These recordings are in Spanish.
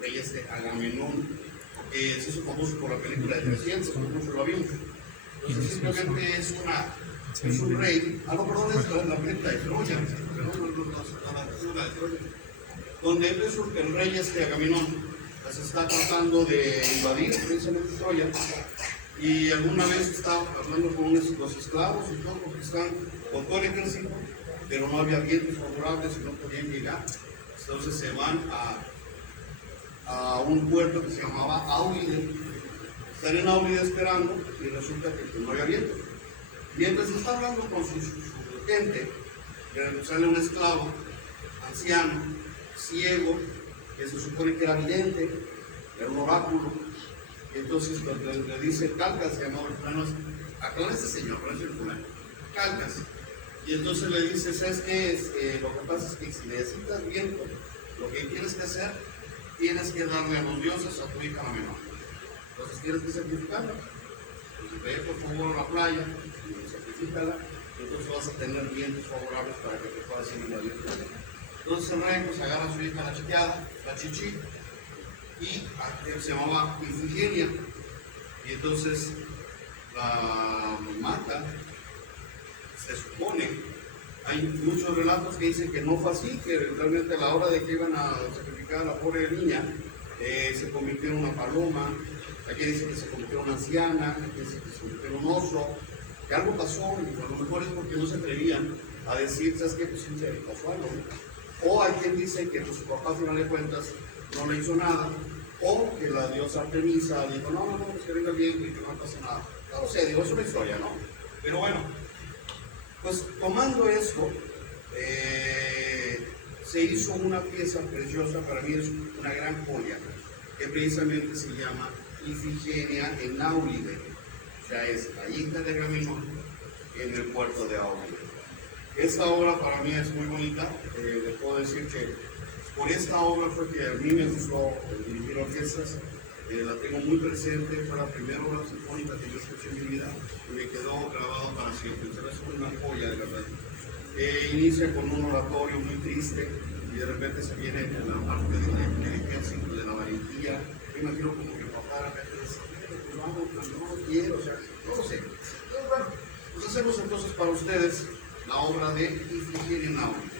rey Agamenón, que se hizo famoso por la película de 300, que muchos lo vimos. Entonces simplemente es un rey, perdón, es la película de Troya, la de Troya, donde el rey Agamenón se está tratando de invadir precisamente Troya, y alguna vez está hablando con los esclavos y todo, porque están con todo el ejército, pero no había vientos favorables y no podían llegar. Entonces se van a un puerto que se llamaba Áulide. Están en Áulide esperando y resulta que no había viento. Mientras está hablando con su gente, sale un esclavo, anciano, ciego, que se supone que era vidente, era un oráculo. Y entonces le dice Calcas, se llamaba el fulano, aclara este señor, no es el fulano, Calcas. Y entonces le dice, ¿sabes qué? Lo que pasa es que si necesitas viento, lo que tienes que hacer, tienes que darle a los dioses a tu hija la menor. Entonces tienes que sacrificarla. Entonces ve por favor a la playa, y sacrifícala, y entonces vas a tener vientos favorables para que te puedas ir a la viento. Entonces el rey pues agarra a su hija la chiqueada, la chichi, y se llamaba Ifigenia, y entonces la mata, se supone. Hay muchos relatos que dicen que no fue así, que realmente a la hora de que iban a sacrificar a la pobre niña, se convirtió en una paloma. Aquí dice que se convirtió en una anciana, aquí dice que se convirtió en un oso, que algo pasó, y a lo mejor es porque no se atrevían a decir, ¿sabes qué? Pues sí, se pasó algo, ¿no? O hay quien dice que pues, su papá, al final de cuentas, no le hizo nada, o que la diosa Artemisa dijo, no, pues que venga bien y que no pase nada. No lo sé, digo, es una historia, ¿no? Pero bueno, pues tomando esto, se hizo una pieza preciosa, para mí es una gran joya, que precisamente se llama Ifigenia en Áulide, o sea, es la hija de Agamenón en el puerto de Áulide. Esta obra para mí es muy bonita, les puedo decir que por esta obra fue que a mí me gustó dirigir orquestas, la tengo muy presente, fue la primera obra sinfónica que yo escuché en mi vida y me quedó grabado para siempre. Es una joya de verdad. Inicia con un oratorio muy triste y de repente se viene en la parte del ejército, de la valentía. Yo imagino como que papá de repente dice, pues vamos, pues no lo quiero, o sea, no lo sé. Entonces, bueno, pues hacemos entonces para ustedes la obra de Ifigenia en Áulide.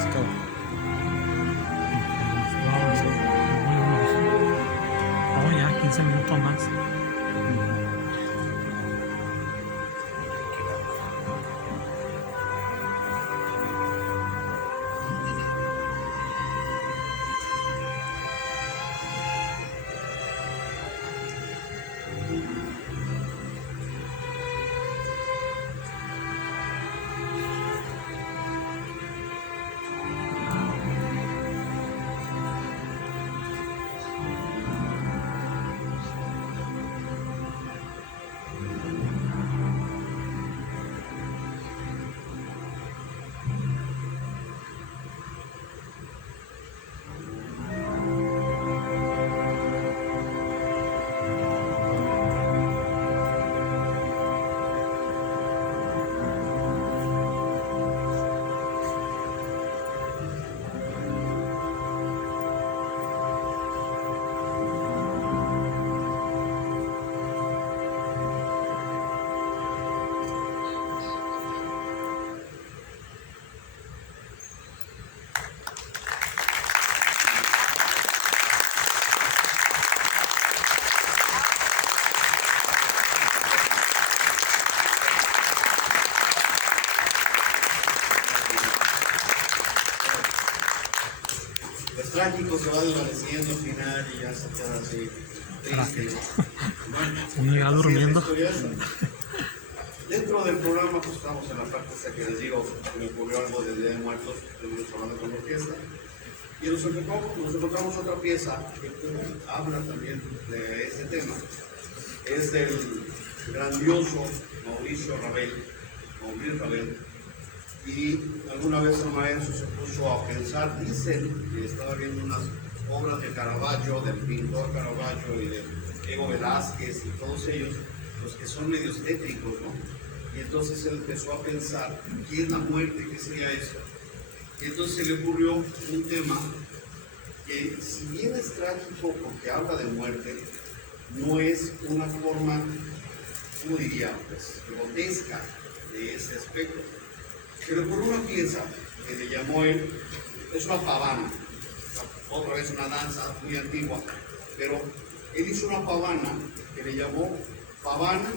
clásica. Oh, ya 15 minutos más. Trágico se va desvaneciendo al final y ya se queda así triste. Bueno, uno ya durmiendo. Dentro del programa pues estamos en la parte esa que les digo, que me ocurrió algo de Día de Muertos, estuvimos hablando con la orquesta y nos encontramos otra pieza que habla también de este tema. Es del grandioso Maurice Ravel. Y alguna vez el maestro se puso a pensar, dicen que estaba viendo unas obras de Caravaggio, del pintor Caravaggio y de Diego Velázquez y todos ellos, los que son medios tétricos, ¿no? Y entonces él empezó a pensar, ¿qué es la muerte? ¿Qué sería eso? Y entonces se le ocurrió un tema que, si bien es trágico porque habla de muerte, no es una forma, ¿cómo diría? Pues grotesca de ese aspecto. Se le ocurrió una pieza que le llamó él, es una pavana, otra vez una danza muy antigua, pero él hizo una pavana que le llamó Pavana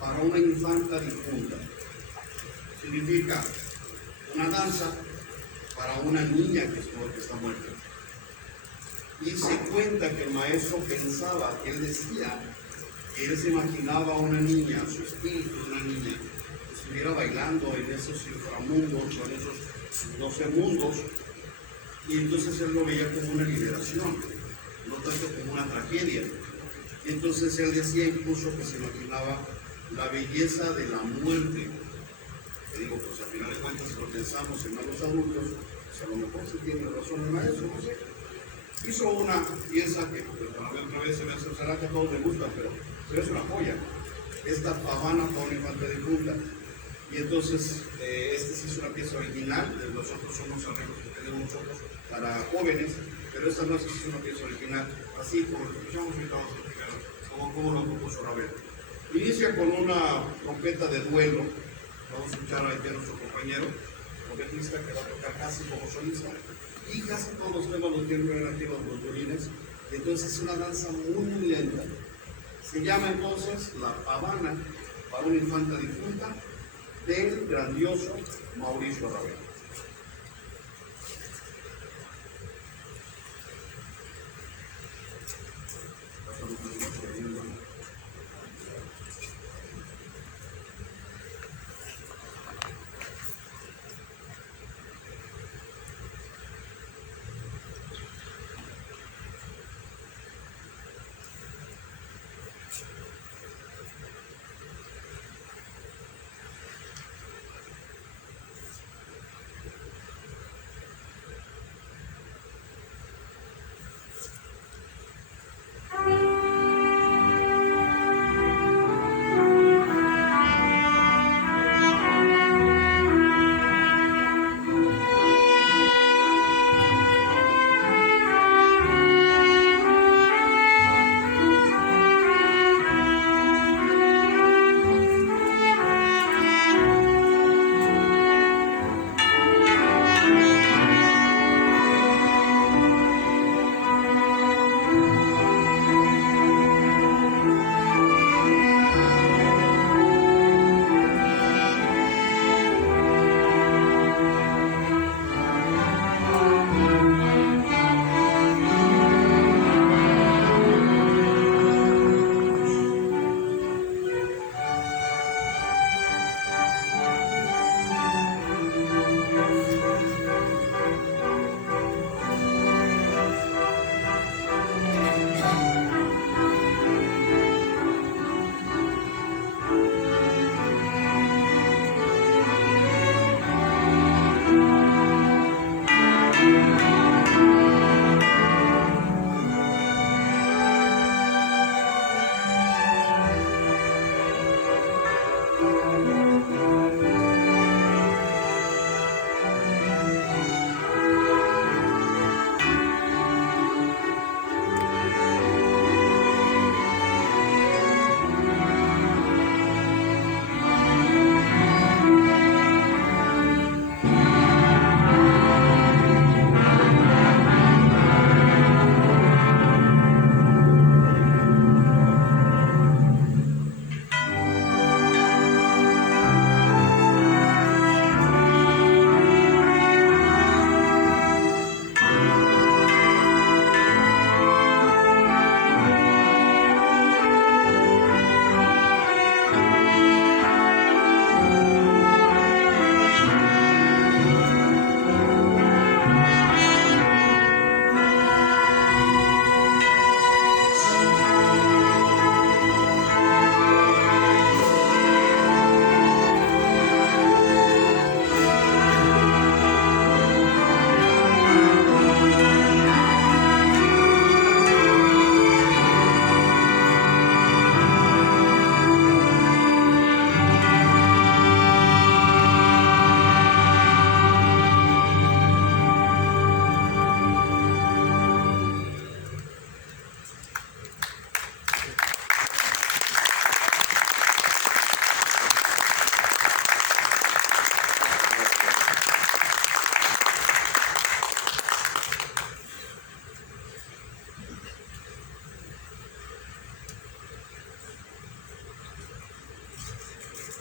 para una infanta difunta. Significa una danza para una niña que está muerta. Y se cuenta que el maestro pensaba, que él decía, que él se imaginaba a una niña, su espíritu de una niña, estuviera bailando en esos inframundos o en esos 12 mundos, y entonces él lo veía como una liberación, no tanto como una tragedia. Y entonces él decía incluso que se imaginaba la belleza de la muerte. Te digo, pues al final de cuentas, si lo pensamos en los adultos, pues a lo mejor sí tiene razón el maestro, no sé. Hizo una pieza que, pues, para mí otra vez se me hace, será que a todos les gusta, pero es una joya. Esta pavana para una infanta difunta. Y entonces, esta sí es una pieza original, los otros son unos arreglos que tenemos nosotros para jóvenes, pero esta no es una pieza original, así como lo escuchamos y vamos a explicar cómo lo compuso Ravel. Inicia con una trompeta de duelo, vamos a escuchar aquí a nuestro compañero, trompetista, que va a tocar casi como solista, y casi todos los temas los tienen que ver aquí los violines, y entonces es una danza muy lenta. Se llama entonces La Pavana para una infanta difunta, del grandioso Maurice Ravel.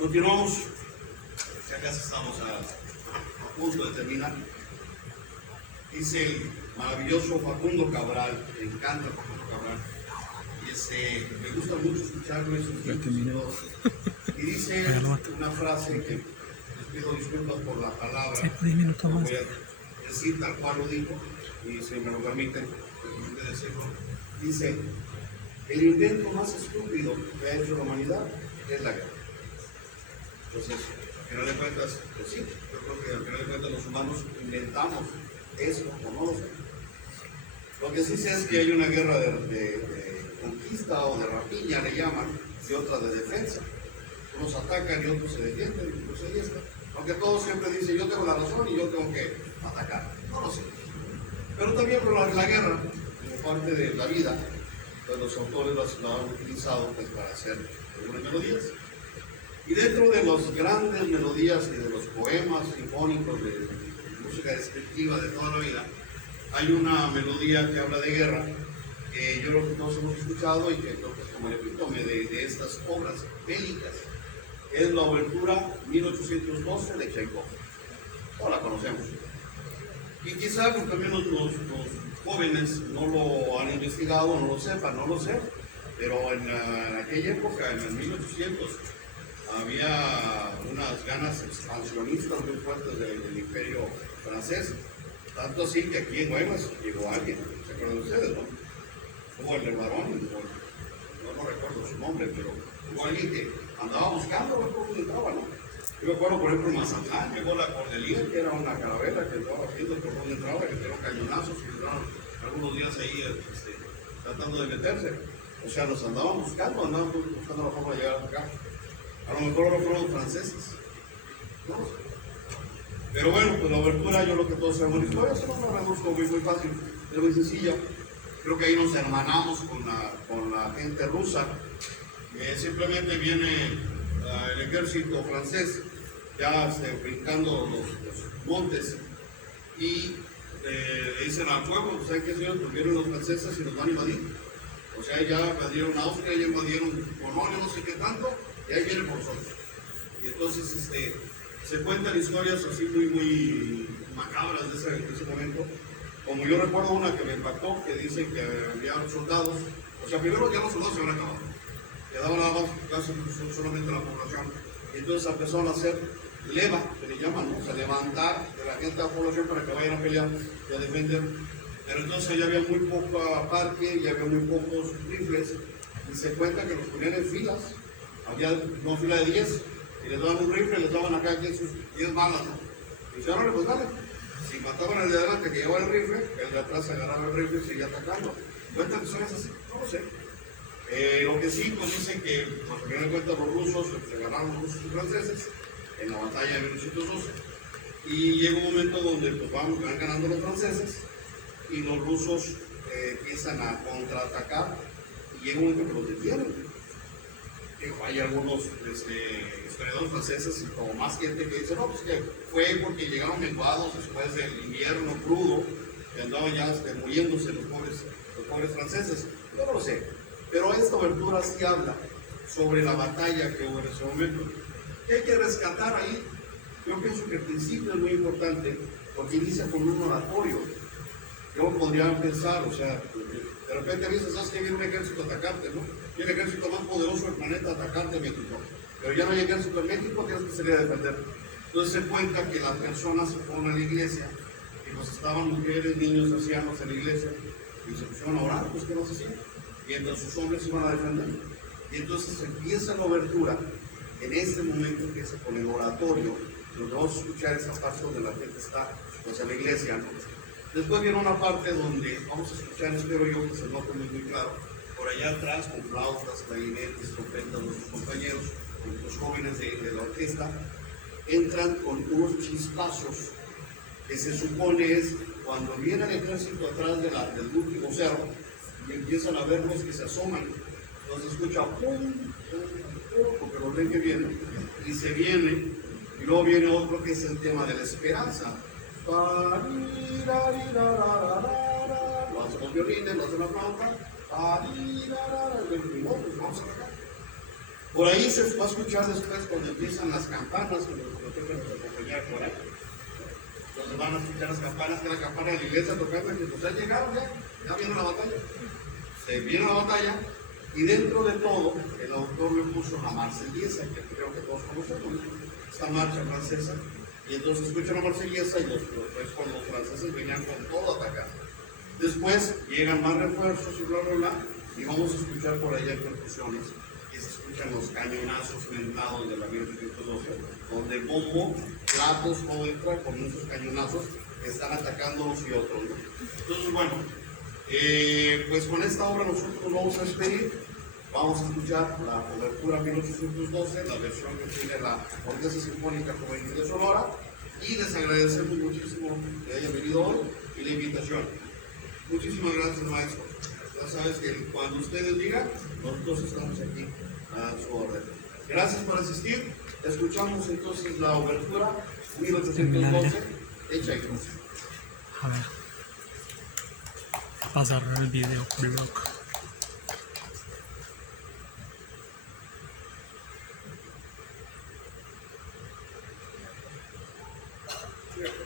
Continuamos, ya casi estamos a punto de terminar. Dice el maravilloso Facundo Cabral, me encanta Facundo Cabral, me gusta mucho escucharlo en sus libros y todo. Y dice una frase que les pido disculpas por la palabra, no voy a decir tal cual lo dijo, y si me lo permiten decirlo. Dice: el invento más estúpido que ha hecho la humanidad es la guerra. Entonces, al final de cuentas, pues sí, yo creo que al final de cuentas los humanos inventamos eso, o no lo sé. Lo que sí sé es que hay una guerra de conquista o de rapiña, le llaman, y otra de defensa. Unos atacan y otros se defienden, y pues ahí está. Aunque todos siempre dicen, yo tengo la razón y yo tengo que atacar. No lo sé. Pero también por la guerra, como parte de la vida, pues los autores la han utilizado pues, para hacer algunas melodías. Y dentro de las grandes melodías y de los poemas sinfónicos de música descriptiva de toda la vida, hay una melodía que habla de guerra, que yo creo que todos hemos escuchado y que creo que es como el epítome de estas obras bélicas. Es la obertura 1812 de Chekhov. Todos la conocemos. Y quizá pues, también los jóvenes no lo han investigado, no lo sepan, no lo sé, pero en aquella época, en el 1800, había unas ganas expansionistas muy fuertes del imperio francés, tanto así que aquí en Guaymas llegó alguien, ¿se acuerdan ustedes, no? Hubo el varón, no recuerdo su nombre, pero hubo alguien que andaba buscando ver por dónde entraba, ¿no? Yo me acuerdo, por ejemplo, en Mazatlán llegó la Cordelia, que era una calavera que estaba viendo por dónde entraba, que dieron cañonazos y entraron algunos días ahí tratando de meterse. O sea, los andaban buscando la forma de llegar acá. A lo mejor no fueron los franceses, no lo sé. Pero bueno, pues la obertura, yo lo que todos sabemos la historia, eso no lo reduzco muy fácil, es muy sencilla. Creo que ahí nos hermanamos con la gente rusa. Simplemente viene el ejército francés ya brincando los montes y dicen al pueblo, ¿saben qué señor? Pues vienen los franceses y nos van a invadir. O sea, ya invadieron Austria, ya invadieron Polonia, no sé qué tanto, y ahí vienen por nosotros. Y entonces se cuentan historias así muy macabras de ese momento. Como yo recuerdo una que me impactó, que dicen que había soldados, o sea, primero ya los soldados se habían acabado, quedaba nada más casi solamente la población. Y entonces empezaron a hacer leva, que le llaman, ¿no? O sea, levantar de la gente de la población para que vayan a pelear y a defender. Pero entonces ya había muy poco parque y había muy pocos rifles. Y se cuenta que los ponían en filas, había una fila de 10, y les daban un rifle y les daban acá sus 10 balas, ¿no? Y dice, ahora pues dale. Si mataban al de adelante que llevaba el rifle, el de atrás agarraba el rifle y seguía atacando. ¿Cuentan historias así? No lo sé. Lo que sí, pues dicen que, por primera cuenta, los rusos se ganaron los rusos y franceses en la batalla de 1812. Y llega un momento donde pues, van ganando los franceses y los rusos empiezan a contraatacar y llega un momento que los detienen. Hay algunos historiadores franceses y como más gente que dice, no, pues que fue porque llegaron menguados después del invierno crudo, que andaban ya muriéndose los pobres franceses. Yo no lo sé, pero esta obertura sí habla sobre la batalla que hubo en ese momento. ¿Qué hay que rescatar ahí? Yo pienso que el principio es muy importante porque inicia con un oratorio. Yo podría pensar, o sea, de repente dices, ¿sabes que viene un ejército a atacarte, no? Viene el ejército más poderoso del planeta a atacarte en México. Pero ya no hay ejército en México, tienes que salir a defender. Entonces se cuenta que las personas se fueron a la iglesia y pues estaban mujeres, niños, ancianos en la iglesia y se pusieron a orar, pues ¿qué más hacían? Mientras sus hombres se iban a defender. Y entonces empieza la obertura, en este momento empieza con el oratorio, donde vamos a escuchar esa parte donde la gente está pues, en la iglesia, ¿no? Después viene una parte donde vamos a escuchar, espero yo que se note muy claro, por allá atrás con flautas, clarinetes, trompetas, nuestros compañeros, los jóvenes de la orquesta, entran con unos chispazos que se supone es cuando viene el ejército atrás del último cerro y empiezan a ver los que se asoman. Entonces escucha pum, pum, pum, porque los ven que vienen, y se viene, y luego viene otro que es el tema de la esperanza. Lo hacen los violines, lo hacen la flauta, pues vamos a tocar. Por ahí se va a escuchar después cuando empiezan las campanas, que nos tocan acompañar por ahí. Entonces van a escuchar las campanas, que la campana de la iglesia tocando, que pues ya llegaron, ya viene la batalla. Se viene la batalla, y dentro de todo, el autor le puso la marsellesa, que creo que todos conocemos, esta marcha francesa, y entonces escuchan la marsellesa y pues, con los franceses venían con todo a atacar. Después llegan más refuerzos y bla, bla, bla, y vamos a escuchar por ahí percusiones, y se escuchan los cañonazos mentados de la 1812, donde el bombo, platos, todo entra con esos cañonazos que están atacando unos y otros, ¿no? Entonces, bueno, pues con esta obra nosotros nos vamos a despedir. Vamos a escuchar la cobertura 1812, la versión que tiene la Orquesta Sinfónica Juvenil de Sonora, y les agradecemos muchísimo que hayan venido hoy y la invitación. Muchísimas gracias, maestro. Ya sabes que cuando ustedes digan, nosotros estamos aquí a su orden. Gracias por asistir. Escuchamos entonces la obertura 1812 hecha y A ver. Pasar el video blog. Cierto.